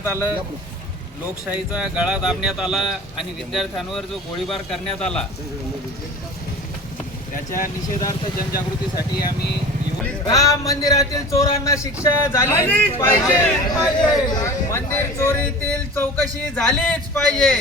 मारण्यात आलं, लोकशाहीचा गळा दाबण्यात आला आणि विद्यार्थ्यांवर जो गोळीबार करण्यात आला त्याच्या निषेधार्थ जनजागृतीसाठी आम्ही राम मंदिरातील चोरांना शिक्षा झालीच पाहिजे, मंदिर चोरीतील चौकशी झालीच पाहिजे.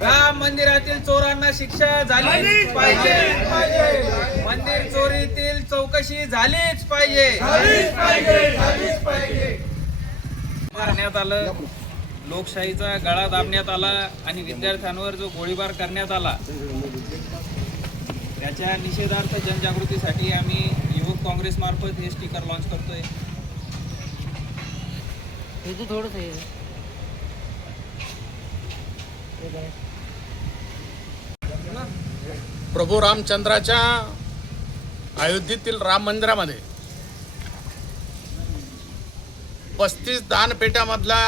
राम मंदिरातील चोरांना शिक्षा झालीच पाहिजे, मंदिर चोरीतील चौकशी झालीच पाहिजे. मारण्यात आलं, लोकशाहीचा गळा दाबण्यात आला आणि विद्यार्थ्यांवर जो गोळीबार करण्यात आला त्याच्या निषेधार्थ जनजागृतीसाठी आम्ही युवक काँग्रेस मार्फत हे स्टिकर लॉन्च करतोय. प्रभू रामचंद्राच्या अयोध्येतील राम मंदिरामध्ये 35 दानपेट्यामधला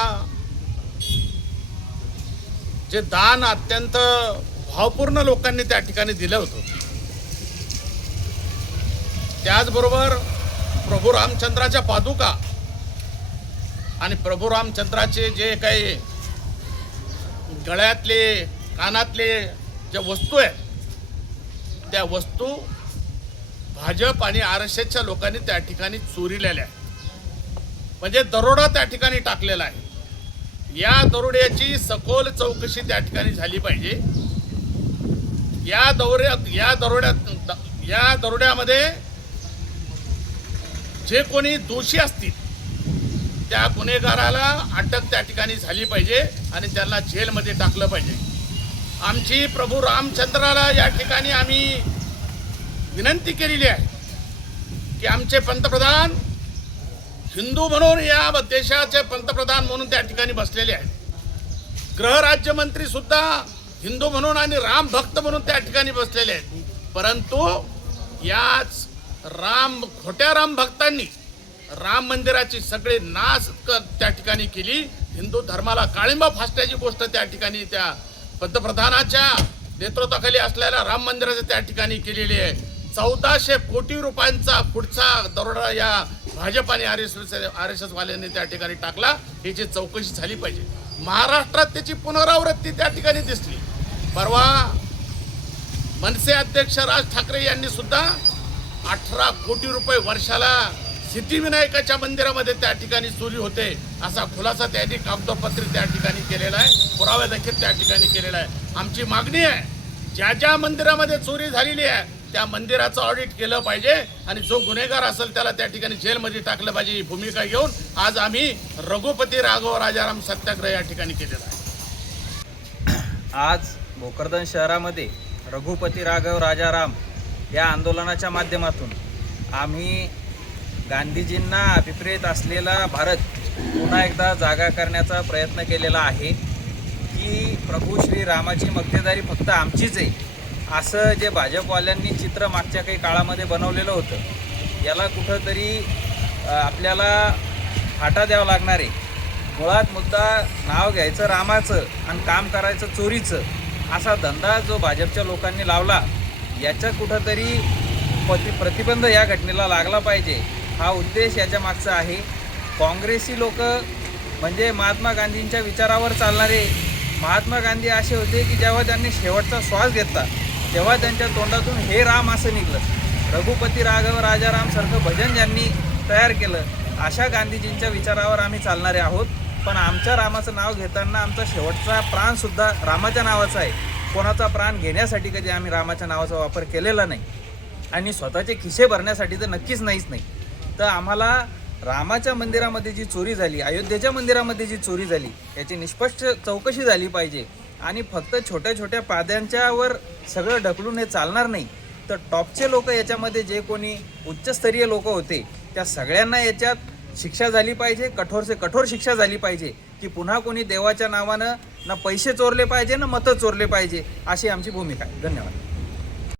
जे दान अत्यंत भावपूर्ण लोकांनी त्या ठिकाणी दिलं होतं. त्याचबरोबर प्रभू रामचंद्राच्या पादुका आणि प्रभू रामचंद्राचे जे काही गळ्यातले कानातले ज्या वस्तू आहेत त्या वस्तू भाजप आणि RSSच्या लोकांनी त्या ठिकाणी चोरीलेल्या आहेत, म्हणजे दरोडा त्या ठिकाणी टाकलेला आहे. या दरोड्याची सखोल चौकशी त्या ठिकाणी झाली पाहिजे. या दरोड्यामध्ये जे कोणी दोषी असतील त्या गुन्हेगाराला अटक त्या ठिकाणी झाली पाहिजे आणि त्यांना जेलमध्ये टाकलं पाहिजे. आमची प्रभू रामचंद्राला या ठिकाणी आम्ही विनंती केलेली आहे की आमचे पंतप्रधान हिंदू म्हणून या देशाचे पंतप्रधान म्हणून त्या ठिकाणी बसलेले आहेत. गृहराज्यमंत्री सुद्धा हिंदू म्हणून आणि राम भक्त म्हणून त्या ठिकाणी बसलेले आहेत. परंतु याच खोट्या राम भक्तांनी राम मंदिराची सगळे नाश त्या ठिकाणी केली. हिंदू धर्माला काळिंबा फासण्याची गोष्ट त्या ठिकाणी त्या पंतप्रधानाच्या नेतृत्वाखाली असलेल्या राम मंदिराच्या त्या ठिकाणी केलेली आहे. 1400 कोटी रुपयांचा पुढचा दरोडा या भाजप आणि RSS वाल्यांनी त्या ठिकाणी टाकला. याची चौकशी झाली पाहिजे. महाराष्ट्रात त्याची पुनरावृत्ती त्या ठिकाणी दिसली. परवा मनसे अध्यक्ष राज ठाकरे यांनी सुद्धा 18 कोटी रुपये वर्षाला सिद्धिविनायकाच्या मंदिरामध्ये त्या ठिकाणी चोरी होते असा खुलासा त्यांनी कागदोपत्री त्या ठिकाणी केलेला आहे. पुरावा देखील त्या ठिकाणी केलेला आहे. आमची मागणी आहे ज्या ज्या मंदिरामध्ये चोरी झालेली आहे त्या मंदिराचं ऑडिट केलं पाहिजे आणि जो गुन्हेगार असेल त्याला त्या ठिकाणी जेलमध्ये टाकलं पाहिजे ही भूमिका घेऊन आज आम्ही रघुपती राघव राजाराम सत्याग्रह या ठिकाणी केलेला आहे. आज भोकरदन शहरामध्ये रघुपती राघव राजाराम या आंदोलनाच्या माध्यमातून आम्ही गांधीजींना अभिप्रेत असलेला भारत पुन्हा एकदा जागा करण्याचा प्रयत्न केलेला आहे की प्रभू श्री रामाची मक्तेदारी फक्त आमचीच आहे असं जे भाजपवाल्यांनी चित्र मागच्या काही काळामध्ये बनवलेलं होतं याला कुठंतरी आपल्याला फाटा द्यावा लागणार आहे. मुळात मुद्दा नाव घ्यायचं रामाचं आणि काम करायचं चोरीचं असा धंदा जो भाजपच्या लोकांनी लावला याच्या कुठंतरी प्रतिबंध या घटनेला लागला पाहिजे हा उद्देश याच्या मागचा आहे. काँग्रेसी लोक म्हणजे महात्मा गांधींच्या विचारावर चालणारे महात्मा गांधी असे होते की जेव्हा त्यांनी शेवटचा श्वास घेतला तेव्हा त्यांच्या तोंडातून हे राम असं निघलं. रघुपती राघव राजारामसारखं भजन ज्यांनी तयार केलं अशा गांधीजींच्या विचारावर आम्ही चालणारे आहोत. पण आमच्या रामाचं नाव घेताना आमचा शेवटचा प्राणसुद्धा रामाच्या नावाचा आहे. कोणाचा प्राण घेण्यासाठी कधी आम्ही रामाच्या नावाचा वापर केलेला नाही आणि स्वतःचे खिसे भरण्यासाठी तर नक्कीच नाहीच नाही. तर आम्हाला रामाच्या मंदिरामध्ये जी चोरी झाली अयोध्येच्या मंदिरामध्ये जी चोरी झाली याची निष्पक्ष चौकशी झाली पाहिजे आणि फक्त छोट्या छोट्या पाद्यांच्यावर सगळं ढकलून हे चालणार नाही. तर टॉपचे लोक याच्यामध्ये जे कोणी उच्चस्तरीय लोक होते त्या सगळ्यांना याच्यात शिक्षा झाली पाहिजे. कठोर से कठोर शिक्षा झाली पाहिजे की पुन्हा कोणी देवाच्या नावानं ना पैसे चोरले पाहिजे ना मतं चोरले पाहिजे अशी आमची भूमिका आहे. धन्यवाद.